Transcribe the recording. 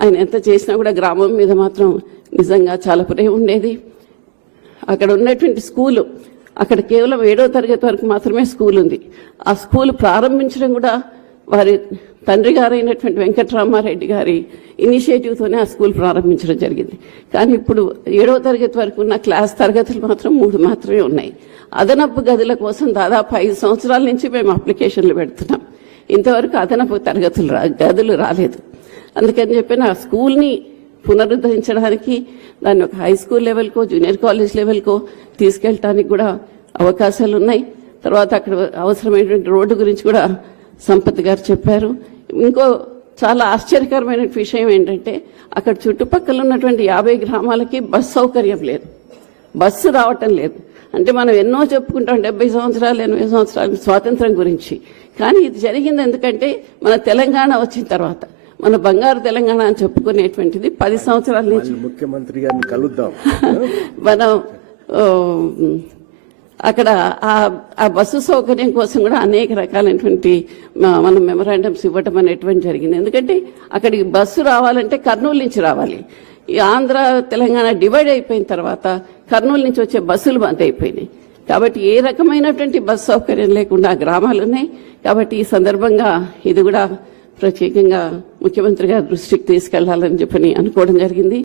ఆయన ఎంత చేసినా కూడా గ్రామం మీద మాత్రం నిజంగా చాలా ప్రేమ ఉండేది. అక్కడ ఉన్నటువంటి స్కూలు, అక్కడ కేవలం 7వ తరగతి వరకు మాత్రమే స్కూల్ ఉంది. ఆ స్కూల్ ప్రారంభించడం కూడా వారి తండ్రి గారైనటువంటి వెంకటరామారెడ్డి గారి ఇనిషియేటివ్తోనే ఆ స్కూల్ ప్రారంభించడం జరిగింది. కానీ ఇప్పుడు 7వ తరగతి వరకు ఉన్న క్లాస్ తరగతులు మాత్రం 3 మాత్రమే ఉన్నాయి. అదనపు గదుల కోసం దాదాపు 5 సంవత్సరాల నుంచి మేము అప్లికేషన్లు పెడుతున్నాం. ఇంతవరకు అదనపు గదులు రాలేదు. అందుకని చెప్పి నా స్కూల్ని పునరుద్ధరించడానికి దాన్ని ఒక హై స్కూల్ లెవెల్కో జూనియర్ కాలేజ్ లెవెల్కో తీసుకెళ్ళటానికి కూడా అవకాశాలు ఉన్నాయి. తర్వాత అక్కడ అవసరమైనటువంటి రోడ్డు గురించి కూడా సంపత్ గారు చెప్పారు. ఇంకో చాలా ఆశ్చర్యకరమైన విషయం ఏంటంటే అక్కడ చుట్టుపక్కల ఉన్నటువంటి 50 గ్రామాలకి బస్ సౌకర్యం లేదు, బస్సు రావటం లేదు. అంటే మనం ఎన్నో చెప్పుకుంటాం 70 సంవత్సరాలు 80 సంవత్సరాలు స్వాతంత్రం గురించి. కానీ ఇది జరిగింది ఎందుకంటే మన తెలంగాణ వచ్చిన తర్వాత, మన బంగారు తెలంగాణ అని చెప్పుకునేటువంటిది 10 సంవత్సరాల నుంచి ముఖ్యమంత్రి గారిని కలుద్దాం. మనం అక్కడ ఆ బస్సు సౌకర్యం కోసం కూడా అనేక రకాలైనటువంటి మనం మెమరాండమ్స్ ఇవ్వటం అనేటువంటి జరిగింది. ఎందుకంటే అక్కడికి బస్సు రావాలంటే కర్నూలు నుంచి రావాలి. ఈ ఆంధ్ర తెలంగాణ డివైడ్ అయిపోయిన తర్వాత కర్నూలు నుంచి వచ్చే బస్సులు బంద్ అయిపోయినాయి. కాబట్టి ఏ రకమైనటువంటి బస్సు సౌకర్యం లేకుండా గ్రామాలు ఉన్నాయి. కాబట్టి ఈ సందర్భంగా ఇది కూడా ప్రత్యేకంగా ముఖ్యమంత్రి గారి దృష్టికి తీసుకెళ్లాలని చెప్పని అనుకోవడం జరిగింది.